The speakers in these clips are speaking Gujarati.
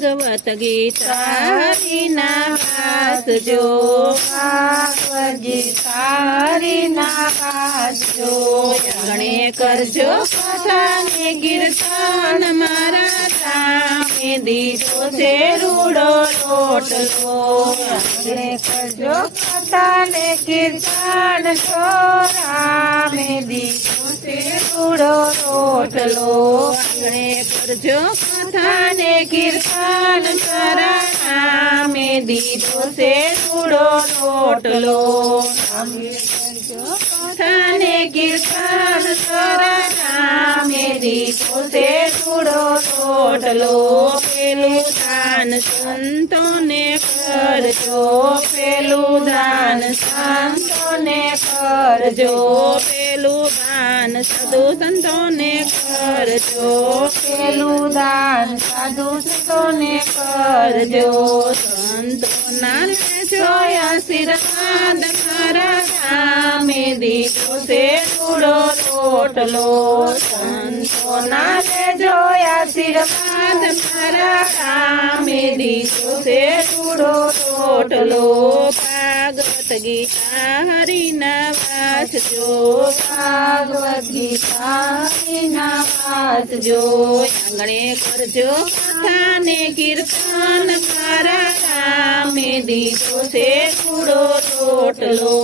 ભાગવત ગીતા હરિના વાસજો, ભાગવત ગીતા હરિના વાસજો. આંગણે કરજો કથા ને કીર્તન, મારા રામે દીધો છે રૂડો રોટલો. આંગણે કરજો કથા ને કીર્તન, તો રામે દીધો છે રૂડો રોટલો. આંગણે કરજો કથા ને કીર્તન, મારા રામે દીધો છે રૂડો રોટલો. આંગણે કરજો કથા ને કીર્તન, મારા રામે દીધો છે રૂડો રોટલો. પેલું દાન સંતોને કરજો, પેલું દાન સંતોને કરજો, પેલું દાન સાધુ સંતોને કરજો, પેલું દાન સાધુ સંતોને કરજો. સંતોના લેજો આશીર્વાદ, મારા રામે દીધો છે રૂડો રોટલો. સંતોના લેજો આશીર્વાદ, મારા રામે દીધો છે રૂડો રોટલો. ભાગવત ગીતા હરિના વાસજો, ભાગવત ગીતા હરિના વાસજો. આંગણે કરજો કથા ને કીર્તન, મારા રામે દીધો છે રૂડો રોટલો.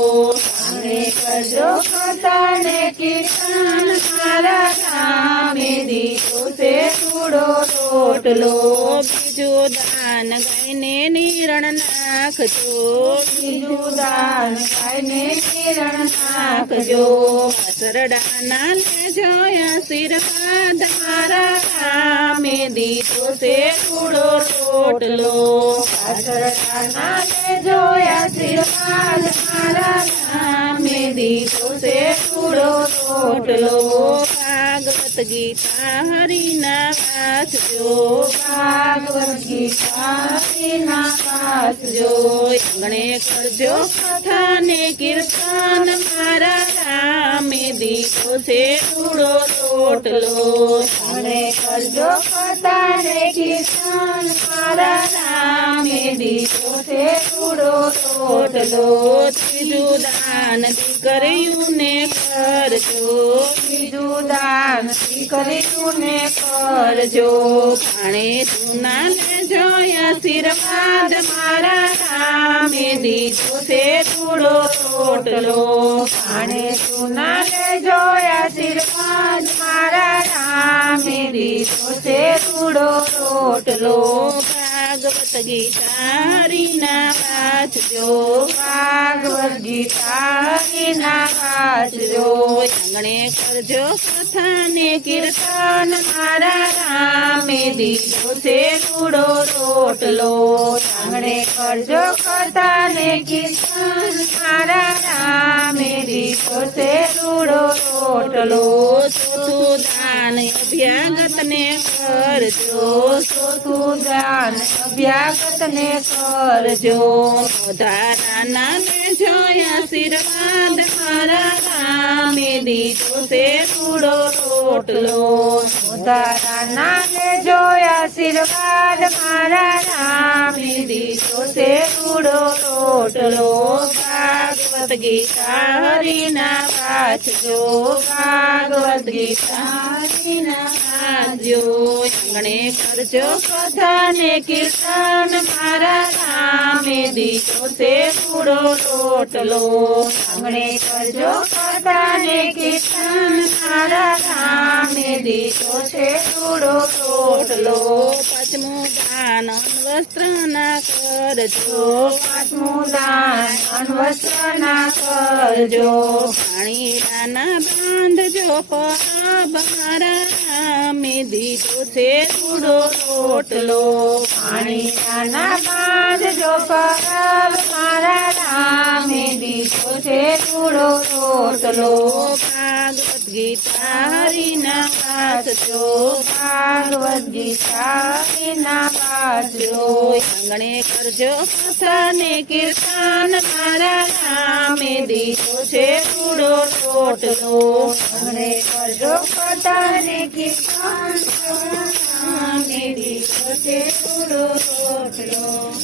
આંગણે કરજો કથા ને કીર્તન, મારા રામે દીધો છે રૂડો રોટલો. બીજું દાન ગાયને નિરણ નાખજો, બીજું દાન ગાયને નિરણ નાખજો. સરડાના લેજો આશીર્વાદ, મારા રામે દીધો છે રૂડો રોટલો. સરડાના લેજો આશીર્વાદ, મારા રામે દીધો છે રૂડો રોટલો. ભાગવત ગીતા હરિના વાસજો, ભાગવત ગીતા હરિના વાસજો. આંગણે કરજો કથા ને કીર્તન, મારા રામે દીધો છે રૂડો રોટલો. આંગણે કરજો કથા ને કીર્તન, મારા રામે દીધો છે રૂડો રોટલો. ત્રીજું દાન દીકરીઓને કરજો, બીજું દાન દીકરીઓને કરજો. ભાણે તુના લેજો આશીર્વાદ, મારા રામે દીધો છે રૂડો રોટલો. ભાણે તુના લેજો આશીર્વાદ, મારા રામે દીધો છે રૂડો રોટલો. ભાગવત ગીતા હરિના વાસજો, ભાગવત ગીતા હરિના વાસજો. આંગણે કરજો કથા ને કીર્તન, મારા રામે દીધો છે રૂડો રોટલો. આંગણે કરજો કથા ને કીર્તન, મારા રામે દીધો છે રૂડો રોટલો. ચોથું દાન અભ્યાગત ને કરજો, ચોથું દાન અભ્યાગત ને કરજો. વધારાના લેજો આશીર્વાદ, મારા રામે દીધો છે રૂડો રોટલો. વધારાના લેજો આશીર્વાદ, મારા રામે દીધો છે રૂડો રોટલો. ભાગવત ગીતા હરિના વાસજો, ભાગવત ગીતા હરિના વાસજો. આંગણે કરજો કથા ને કીર્તન, મારા રામે દીધો છે રૂડો રોટલો. આંગણે કરજો કથા ને કીર્તન, મારા રામે દીધો છે રૂડો રોટલો. પાંચમું દાન વસ્ત્ર ના કરજો, પાંચમું દાન અણવસ્ત્ર ના કરજો. પાણીના બાંધજો પગ, મારા રામે દીધો છે રૂડો રોટલો. પાણીના બાંધજો પરબ, મારા રામે દીધો છે રૂડો રોટલો. ભાગવત ગીતા હરિના વાસજો, ભાગવત ગીતા હરિના વાસજો. આંગણે કરજો કથા ને કીર્તન, મારા રામે દીધો છે રૂડો રોટલો. આંગણે કરજો કથા ને કીર્તન, રામે દીધો છે રૂડો રોટલો